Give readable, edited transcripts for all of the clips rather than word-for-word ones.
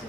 So,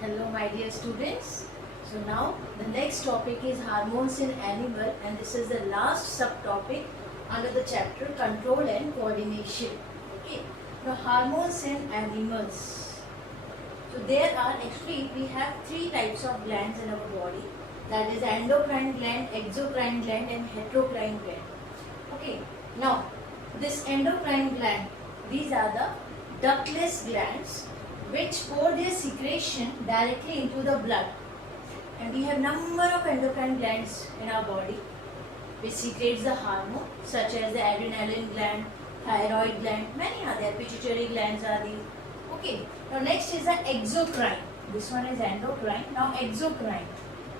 hello my dear students. So now the next topic is hormones in animal, and this is the last subtopic under the chapter control and coordination. Okay. Now hormones in animals. So there are actually we have three types of glands in our body. That is endocrine gland, exocrine gland and heterocrine gland. Okay. Now this endocrine gland, these are the ductless glands which pour their secretion directly into the blood, and we have number of endocrine glands in our body which secretes the hormone such as the adrenaline gland, thyroid gland, many other pituitary glands are these. Okay, now next is the exocrine. This one is endocrine. Now exocrine,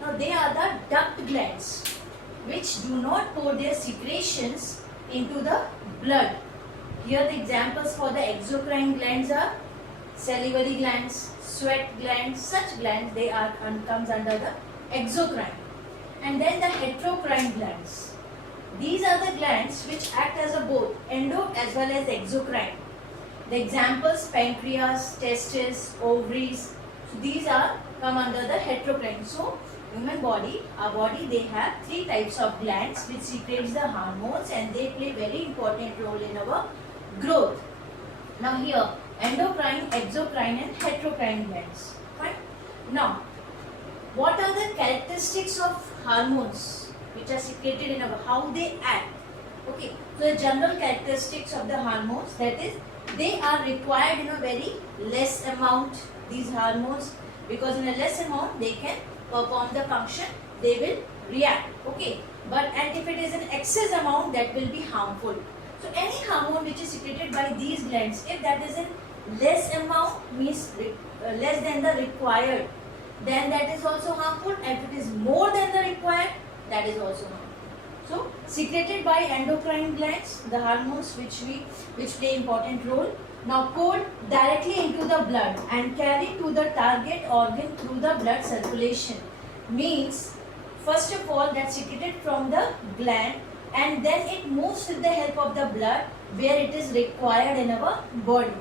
now they are the duct glands which do not pour their secretions into the blood. Here the examples for the exocrine glands are salivary glands, sweat glands, such glands they are comes under the exocrine. And then the heterocrine glands. These are the glands which act as a both endo as well as exocrine. The examples pancreas, testes, ovaries. So these are come under the heterocrine. So human body, our body, they have three types of glands which secretes the hormones, and they play very important role in our growth. Now here endocrine, exocrine and heterocrine glands. Fine. Now, what are the characteristics of hormones which are secreted in our, how they act? Okay, so the general characteristics of the hormones, that is, they are required in a very less amount, these hormones, because in a less amount they can perform the function, they will react. Okay, but and if it is an excess amount, that will be harmful. So any hormone which is secreted by these glands, if that is in less amount, means less than the required, then that is also harmful, and if it is more than the required, that is also harmful. So secreted by endocrine glands, the hormones which play important role, now pour directly into the blood and carry to the target organ through the blood circulation. Means first of all that secreted from the gland, and then it moves with the help of the blood where it is required in our body.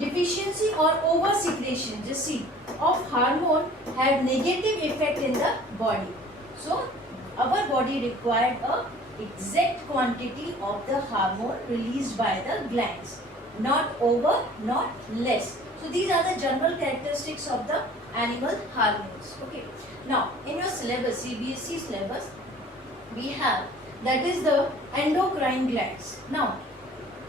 Deficiency or over secretion, just see, of hormone have negative effect in the body. So our body required a exact quantity of the hormone released by the glands, not over, not less. So these are the general characteristics of the animal hormones. Okay. Now in your syllabus, CBSE syllabus, we have, that is the endocrine glands. Now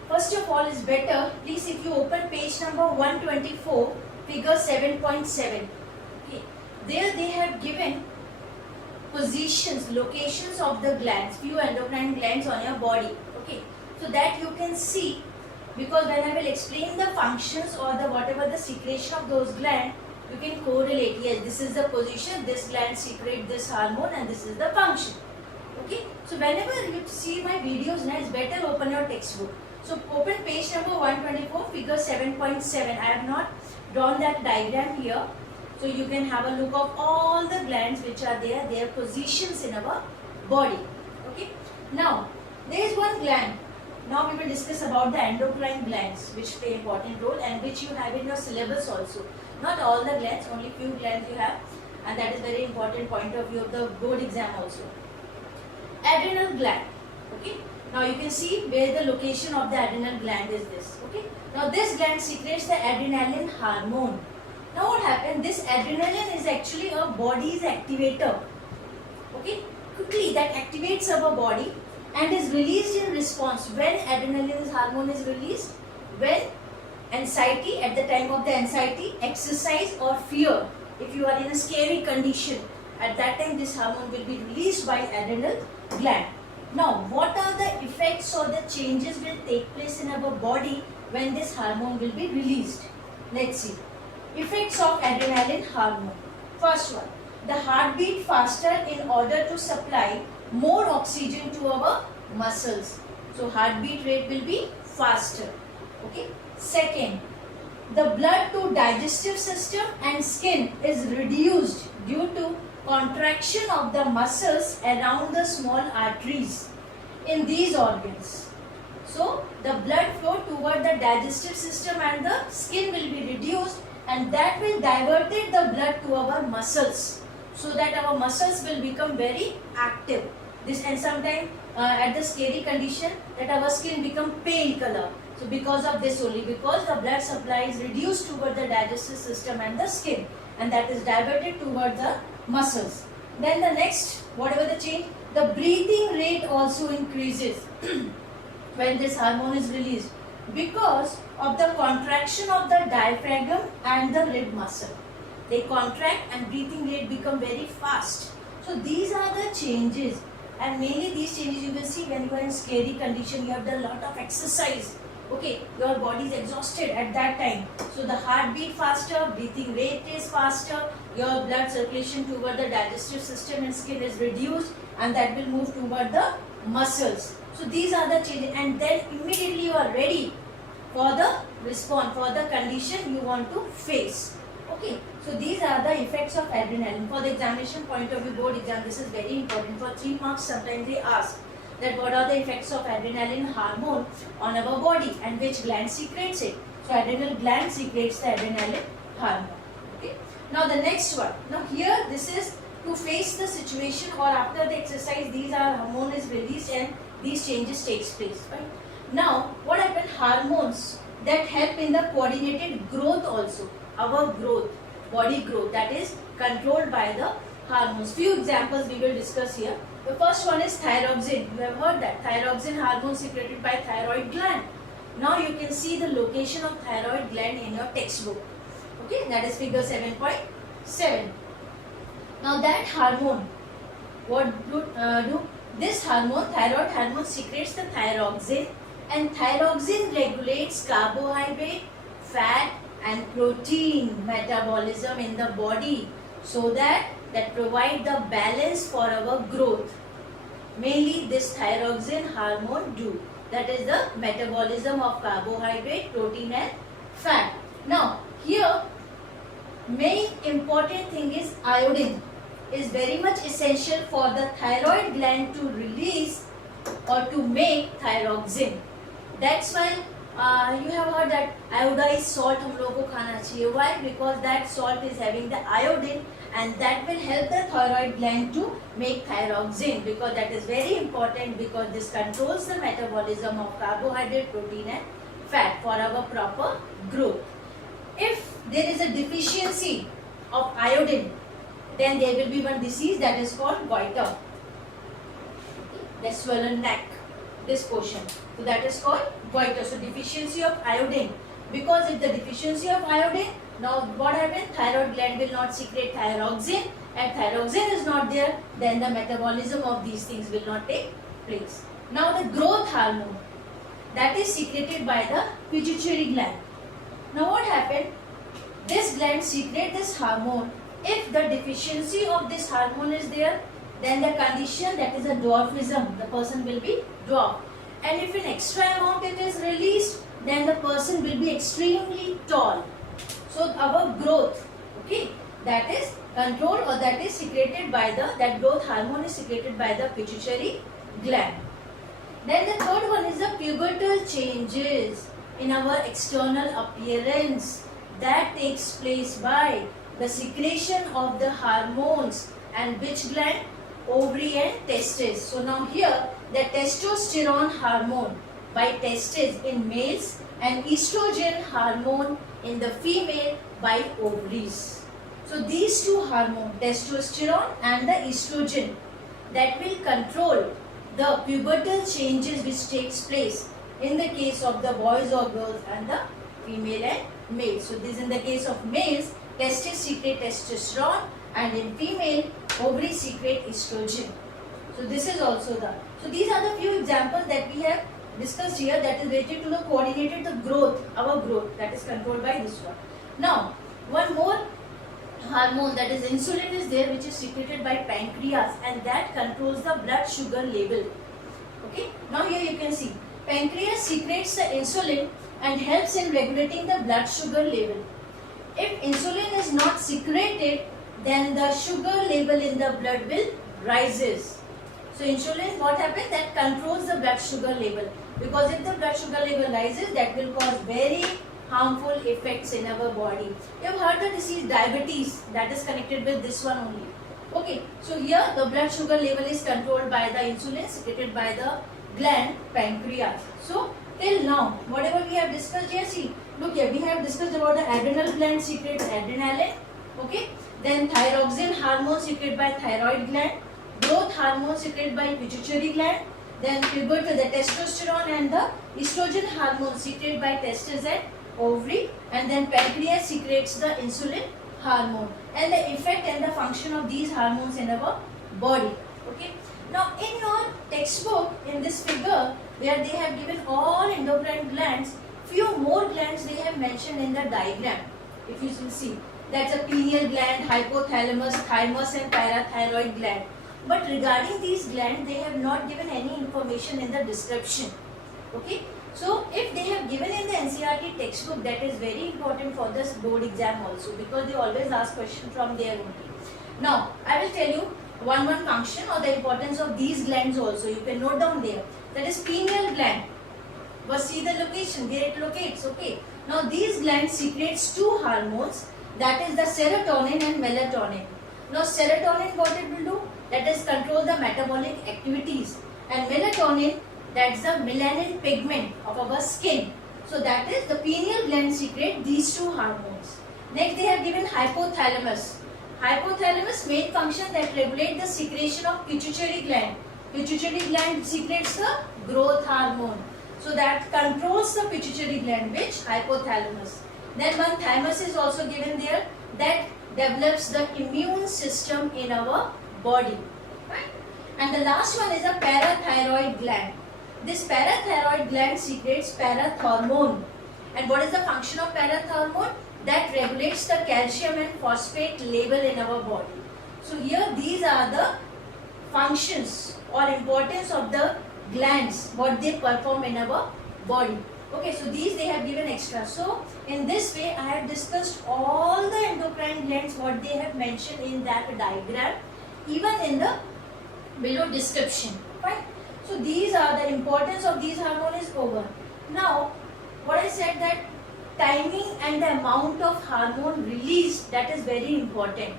first of all is better, please if you open page number 124, figure 7.7. Okay. There they have given positions, locations of the glands, few endocrine glands on your body. Okay. So that you can see, because when I will explain the functions or the whatever the secretion of those glands, you can correlate. Yes, this is the position, this gland secrete this hormone, and this is the function. Okay. So whenever you see my videos now, it's better open your textbook. So open page number 124, figure 7.7. I have not drawn that diagram here. So you can have a look of all the glands which are there, their positions in our body. Okay. Now there is one gland. Now we will discuss about the endocrine glands which play important role and which you have in your syllabus also. Not all the glands, only few glands you have, and that is very important point of view of the board exam also. Adrenal gland. Okay. Now you can see where the location of the adrenal gland is this. Okay. Now this gland secretes the adrenaline hormone. Now what happened? This adrenaline is actually a body's activator. Okay. Quickly that activates our body and is released in response. When adrenaline hormone is released? When anxiety, at the time of the anxiety, exercise or fear. If you are in a scary condition, at that time this hormone will be released by adrenal gland. Now, what are the effects or the changes will take place in our body when this hormone will be released? Let's see. Effects of adrenaline hormone. First one, the heart beat faster in order to supply more oxygen to our muscles. So, heartbeat rate will be faster. Okay. Second, the blood to digestive system and skin is reduced due to contraction of the muscles around the small arteries in these organs. So the blood flow toward the digestive system and the skin will be reduced, and that will divert the blood to our muscles, so that our muscles will become very active. This, and sometimes at the scary condition that our skin become pale color. So because of this only, because the blood supply is reduced toward the digestive system and the skin, and that is diverted toward the muscles. Then the next, whatever the change, the breathing rate also increases when this hormone is released, because of the contraction of the diaphragm and the rib muscle. They contract and breathing rate become very fast. So these are the changes, and mainly these changes you will see when you are in scary condition. You have done a lot of exercise. Okay, your body is exhausted at that time. So the heartbeat faster, breathing rate is faster, your blood circulation toward the digestive system and skin is reduced, and that will move toward the muscles. So these are the changes, and then immediately you are ready for the response, for the condition you want to face. Okay, so these are the effects of adrenaline. For the examination point of view, board exam, this is very important. For 3 marks, sometimes they ask that what are the effects of adrenaline hormone on our body and which gland secretes it. So adrenal gland secretes the adrenaline hormone. Okay. Now the next one. Now here this is to face the situation, or after the exercise these are hormone is released and these changes takes place. Right. Now what happens? Hormones that help in the coordinated growth also. Our growth, body growth, that is controlled by the hormones. Few examples we will discuss here. The first one is thyroxine. You have heard that. Thyroxine hormone secreted by thyroid gland. Now you can see the location of thyroid gland in your textbook. Okay, that is figure 7.7. Now that hormone, what do this hormone, thyroid hormone secretes the thyroxine, and thyroxine regulates carbohydrate, fat and protein metabolism in the body, so that provide the balance for our growth. Mainly this thyroxine hormone do. That is the metabolism of carbohydrate, protein and fat. Now here main important thing is iodine is very much essential for the thyroid gland to release or to make thyroxine. That's why you have heard that iodized salt हम लोगों को खाना चाहिए. Why? Because that salt is having the iodine, and that will help the thyroid gland to make thyroxine, because that is very important, because this controls the metabolism of carbohydrate, protein and fat for our proper growth. If there is a deficiency of iodine, then there will be one disease that is called goiter, the swollen neck, this portion. So that is called goiter. So deficiency of iodine, because if the deficiency of iodine, now what happens? Thyroid gland will not secrete thyroxine, and thyroxine is not there, then the metabolism of these things will not take place. Now the growth hormone, that is secreted by the pituitary gland. Now what happened? This gland secretes this hormone. If the deficiency of this hormone is there, then the condition, that is a dwarfism, the person will be dwarf. And if in extra amount it is released, then the person will be extremely tall. So our growth, okay, that is controlled, or that is secreted by the, that growth hormone is secreted by the pituitary gland. Then the third one is the pubertal changes in our external appearance that takes place by the secretion of the hormones, and which gland? Ovary and testes. So now here the testosterone hormone by testes in males, and estrogen hormone in the female by ovaries. So these two hormones, testosterone and the estrogen, that will control the pubertal changes which takes place in the case of the boys or girls, and the female and male. So this in the case of males, testes secrete testosterone, and in female, ovaries secrete estrogen. So this is also the, so these are the few examples that we have discussed here, that is related to the coordinated the growth, our growth, that is controlled by this one. Now one more hormone, that is insulin, is there, which is secreted by pancreas, and that controls the blood sugar level. Okay, now here you can see pancreas secretes the insulin and helps in regulating the blood sugar level. If insulin is not secreted, then the sugar level in the blood will rises. So insulin, what happens? That controls the blood sugar level. because if the blood sugar level rises, that will cause very harmful effects in our body. You have heard the disease diabetes, that is connected with this one only. Okay, so here the blood sugar level is controlled by the insulin secreted by the gland pancreas. So till now, whatever we have discussed here, see, look here, we have discussed about the adrenal gland secretes adrenaline, okay, then thyroxine hormone secreted by thyroid gland, growth hormone secreted by pituitary gland, then puberty, the testosterone and the estrogen hormone secreted by testes and ovary, and then pancreas secretes the insulin hormone, and the effect and the function of these hormones in our body. Okay. Now in your textbook, in this figure where they have given all endocrine glands, few more glands they have mentioned in the diagram. If you will see, that's a pineal gland, hypothalamus, thymus and parathyroid gland. But regarding these glands, they have not given any information in the description. Okay. So if they have given in the NCERT textbook, that is very important for this board exam also, because they always ask question from there only. Now I will tell you one function or the importance of these glands also. You can note down there. That is pineal gland. But see the location where it locates. Okay. Now these glands secretes two hormones, that is the serotonin and melatonin. Now serotonin, what it will do? That is control the metabolic activities, and melatonin, that's the melanin pigment of our skin. So that is the pineal gland secrete these two hormones. Next they have given hypothalamus. Hypothalamus main function that regulate the secretion of pituitary gland. Pituitary gland secretes the growth hormone. So that controls the pituitary gland, which hypothalamus. Then one thymus is also given there, that develops the immune system in our body. Right? And the last one is a parathyroid gland. This parathyroid gland secretes parathormone. And what is the function of parathormone? That regulates the calcium and phosphate level in our body. So here these are the functions or importance of the glands, what they perform in our body. Okay, so these they have given extra. So in this way I have discussed all the endocrine glands, what they have mentioned in that diagram, even in the below description. Right? So these are the importance of these hormones is over. Now what I said, that timing and the amount of hormone released, that is very important.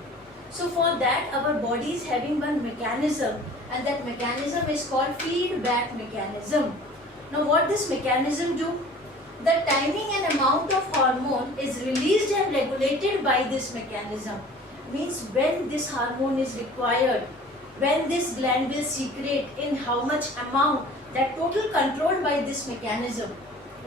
So for that our body is having one mechanism, and that mechanism is called feedback mechanism. Now what this mechanism do? The timing and amount of hormone is released and regulated by this mechanism. Means when this hormone is required, when this gland will secrete, in how much amount, that total controlled by this mechanism.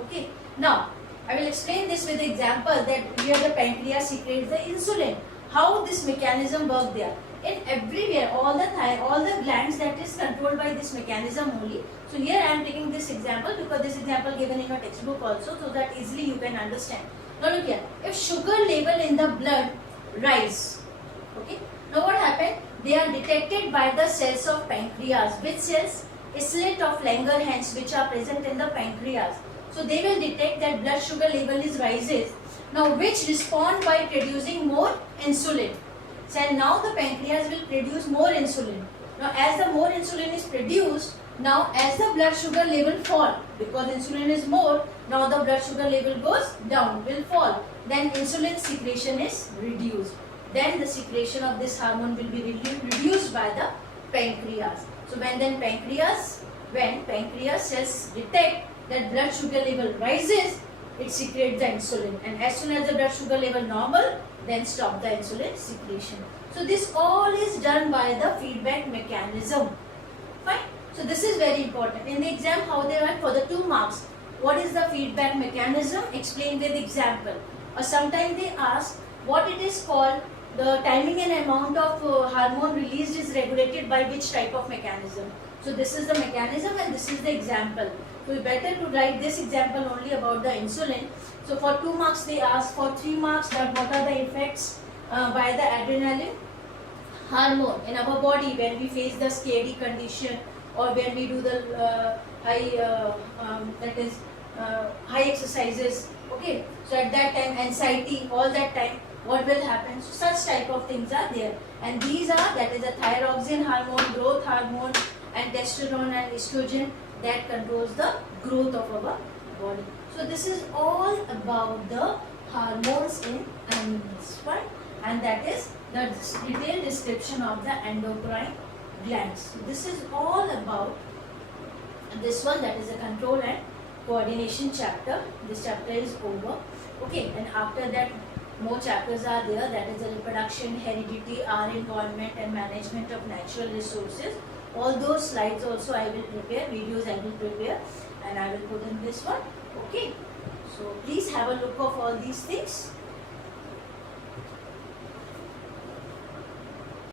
Okay. Now I will explain this with the example, that here the pancreas secretes the insulin. How this mechanism works there? In everywhere, all the glands that is controlled by this mechanism only. So here I am taking this example because this example given in your textbook also, so that easily you can understand. Now look here, if sugar level in the blood rise, okay, now what happened? They are detected by the cells of pancreas. Which cells? Islet of Langerhans, which are present in the pancreas. So they will detect that blood sugar level is rises. Now which respond by producing more insulin. So now the pancreas will produce more insulin. Now as the more insulin is produced, now as the blood sugar level fall, because insulin is more, now the blood sugar level goes down, will fall. Then insulin secretion is reduced. Then the secretion of this hormone will be reduced by the pancreas. So when pancreas cells detect that blood sugar level rises, it secretes the insulin, and as soon as the blood sugar level normal, then stop the insulin secretion. So this all is done by the feedback mechanism. Fine. So this is very important. In the exam, how they write for the 2 marks, what is the feedback mechanism? Explain with example. Or sometimes they ask what it is called. The timing and amount of hormone released is regulated by which type of mechanism. So this is the mechanism and this is the example. So it's better to write this example only about the insulin. So for 2 marks they ask, for 3 marks that what are the effects by the adrenaline hormone in our body when we face the scary condition, or when we do the high exercises. Okay, so at that time anxiety, all that time what will happen. So such type of things are there, and these are, that is a thyroxine hormone, growth hormone, and testosterone and estrogen. that controls the growth of our body. So this is all about the hormones in animals, right? And that is the detailed description of the endocrine glands. So this is all about this one, that is a control and coordination chapter. This chapter is over. Okay, and after that more chapters are there, that is the reproduction, heredity, our involvement and management of natural resources. All those slides also I will prepare, videos I will prepare, and I will put in this one. Okay, so please have a look of all these things.